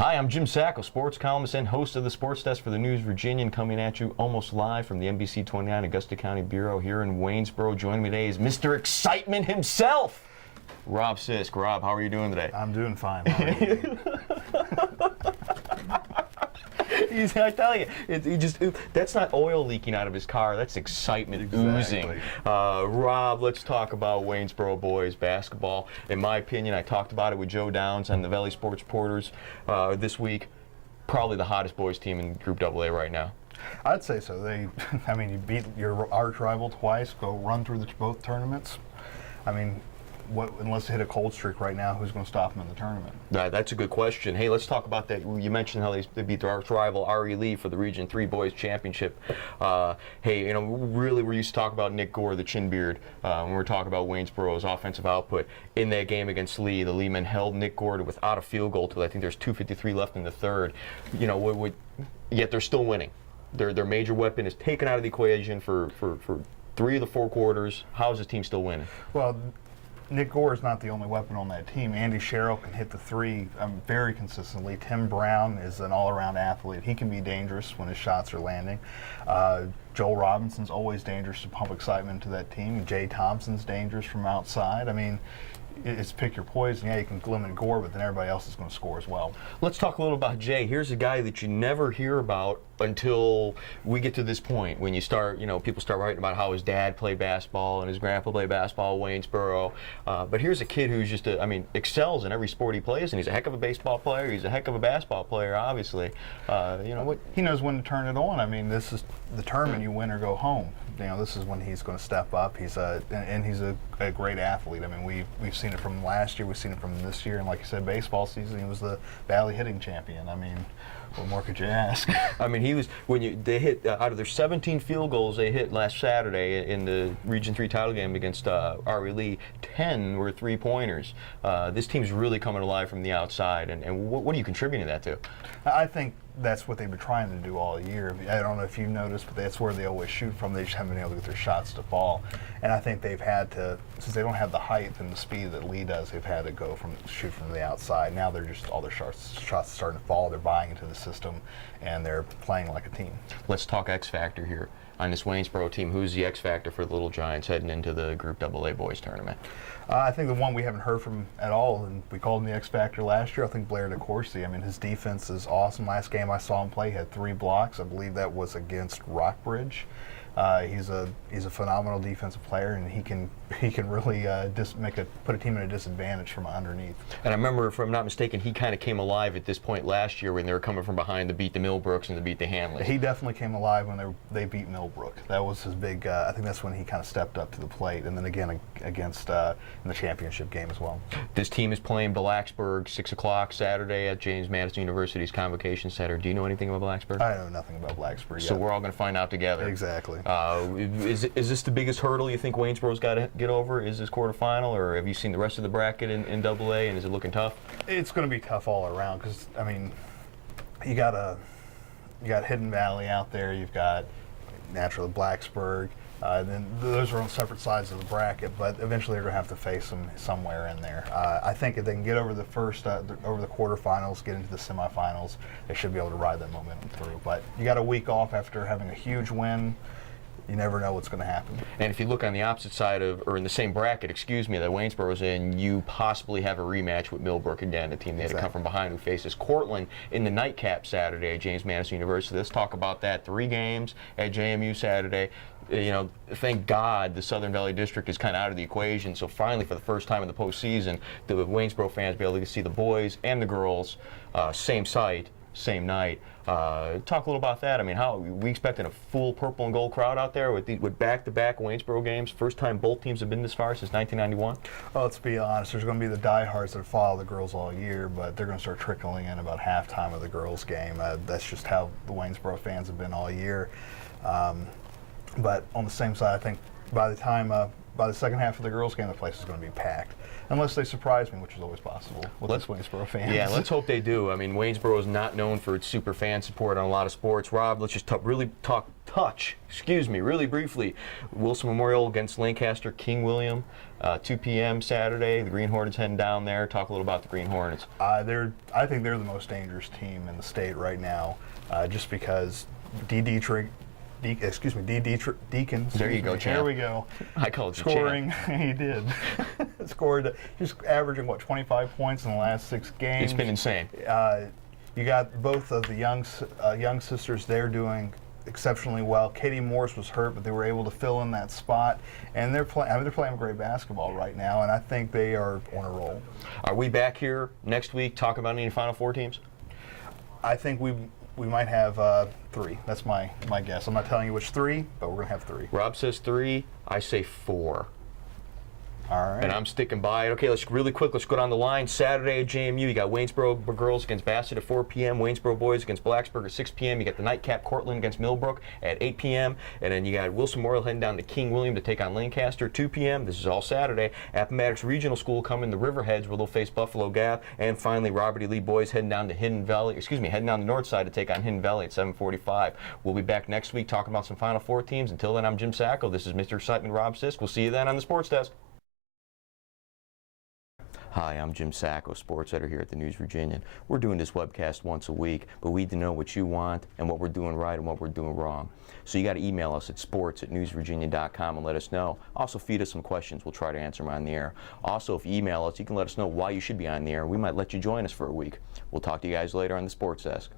Hi, I'm Jim Sacco, sports columnist and host of the Sports Desk for the News Virginian, coming at you almost live from the NBC 29 Augusta County Bureau here in Waynesboro. Joining me today is Mr. Excitement himself, Rob Sisk. Rob, how are you doing today? I'm doing fine. How are you? I tell you, that's not oil leaking out of his car. That's excitement oozing. Rob, let's talk about Waynesboro boys basketball. In my opinion, I talked about it with Joe Downs on the Valley Sports Reporters this week. Probably the hottest boys team in Group AA right now. I'd say so. You beat your arch rival twice, go run through both tournaments. Unless they hit a cold streak right now, who's going to stop them in the tournament? That's a good question. Hey, let's talk about that. You mentioned how they beat their arch rival, RE Lee, for the Region 3 Boys Championship. Really we're used to talk about Nick Gore, the chin beard, when we're talking about Waynesboro's offensive output. In that game against Lee, the Lee men held Nick Gore without a field goal till I think there's 2:53 left in the third. Yet they're still winning. Their major weapon is taken out of the equation for 3 of the 4 quarters. How is this team still winning? Well, Nick Gore is not the only weapon on that team. Andy Sherrill can hit the three very consistently. Tim Brown is an all-around athlete. He can be dangerous when his shots are landing. Joel Robinson's always dangerous to pump excitement to that team. Jay Thompson's dangerous from outside. It's pick your poison. Yeah, you can limit Gore, but then everybody else is going to score as well. Let's talk a little about Jay. Here's a guy that you never hear about until we get to this point, when you start, people start writing about how his dad played basketball and his grandpa played basketball at Waynesboro. But here's a kid who's just, excels in every sport he plays, and he's a heck of a baseball player. He's a heck of a basketball player, obviously. He knows when to turn it on. This is the tournament, you win or go home. This is when he's going to step up. He's a great athlete. We've seen it from last year. We've seen it from this year. And like you said, baseball season, he was the Valley hitting champion. What more could you ask? They hit out of their 17 field goals they hit last Saturday in the Region 3 title game against RE Lee, 10 were 3-pointers. This team's really coming alive from the outside. And what are you contributing that to? I think that's what they've been trying to do all year. I don't know if you've noticed, but that's where they always shoot from. They just haven't been able to get their shots to fall. And I think they've had to, since they don't have the height and the speed that Lee does, they've had to shoot from the outside. Now they're just, all their shots starting to fall. They're buying into the system, and they're playing like a team. Let's talk X Factor here on this Waynesboro team. Who's the X Factor for the Little Giants heading into the Group AA Boys Tournament? I think the one we haven't heard from at all, and we called him the X Factor last year, I think Blair DeCourcy. His defense is awesome. Last game I saw him play, he had 3 blocks. I believe that was against Rockbridge. He's a phenomenal defensive player, and he can really put a team at a disadvantage from underneath. And I remember, if I'm not mistaken, he kind of came alive at this point last year when they were coming from behind to beat the Millbrooks and to beat the Hanleys. He definitely came alive when they beat Millbrook. That was his big. I think that's when he kind of stepped up to the plate, and then again against in the championship game as well. This team is playing Blacksburg 6 o'clock Saturday at James Madison University's Convocation Center. Do you know anything about Blacksburg? I know nothing about Blacksburg yet. So we're all going to find out together. Exactly. Is this the biggest hurdle you think Waynesboro's got to get over? Is this quarterfinal, or have you seen the rest of the bracket in AA, and is it looking tough? It's going to be tough all around, because you got Hidden Valley out there. You've got naturally Blacksburg. Then those are on separate sides of the bracket, but eventually they're going to have to face them somewhere in there. I think if they can get over the over the quarterfinals, get into the semifinals, they should be able to ride that momentum through. But you got a week off after having a huge win. You never know what's going to happen. And if you look on the opposite side or in the same bracket, that Waynesboro's in, you possibly have a rematch with Millbrook again, a team they had to come from behind, who faces Cortland in the nightcap Saturday at James Madison University. Let's talk about that. 3 games at JMU Saturday. Thank God the Southern Valley District is kind of out of the equation, so finally, for the first time in the postseason, the Waynesboro fans will be able to see the boys and the girls, same site, same night. Talk a little about that. How we expecting a full purple and gold crowd out there with back-to-back Waynesboro games? First time both teams have been this far since 1991. Well, let's be honest. There's going to be the diehards that follow the girls all year, but they're going to start trickling in about halftime of the girls' game. That's just how the Waynesboro fans have been all year. But on the same side, I think by the second half of the girls' game, the place is going to be packed. unless they surprise me, which is always possible with us Waynesboro fans. Yeah, let's hope they do. I mean, Waynesboro is not known for its super fan support on a lot of sports. Rob, let's just touch, really briefly. Wilson Memorial against Lancaster, King William, 2 p.m. Saturday. The Green Hornets heading down there. Talk a little about the Green Hornets. I think they're the most dangerous team in the state right now, just because Deacon. There you go, champ. There we go. I called you scoring. champ. He did. Scored. He's averaging 25 points in the last 6 games. It's been insane. You got both of the young sisters there doing exceptionally well. Katie Morse was hurt, but they were able to fill in that spot, and they're playing great basketball right now, and I think they are on a roll. Are we back here next week talking about any Final Four teams? I think we might have 3. That's my guess. I'm not telling you which 3, but we're going to have 3. Rob says 3. I say 4. All right. And I'm sticking by it. Okay, let's go down the line. Saturday at JMU, you got Waynesboro girls against Bassett at 4 p.m., Waynesboro boys against Blacksburg at 6 p.m. You got the nightcap Cortland against Millbrook at 8 p.m. And then you got Wilson Memorial heading down to King William to take on Lancaster at 2 p.m. This is all Saturday. Appomattox Regional School coming to Riverheads where they'll face Buffalo Gap. And finally, Robert E. Lee boys heading down to heading down the north side to take on Hidden Valley at 7:45. We'll be back next week talking about some Final Four teams. Until then, I'm Jim Sacco. This is Mr. Excitement Rob Sisk. We'll see you then on the Sports Desk. Hi, I'm Jim Sacco, sports editor here at the News Virginian. We're doing this webcast once a week, but we need to know what you want and what we're doing right and what we're doing wrong. So you got to email us at sports@newsvirginia.com and let us know. Also, feed us some questions. We'll try to answer them on the air. Also, if you email us, you can let us know why you should be on the air. We might let you join us for a week. We'll talk to you guys later on the Sports Desk.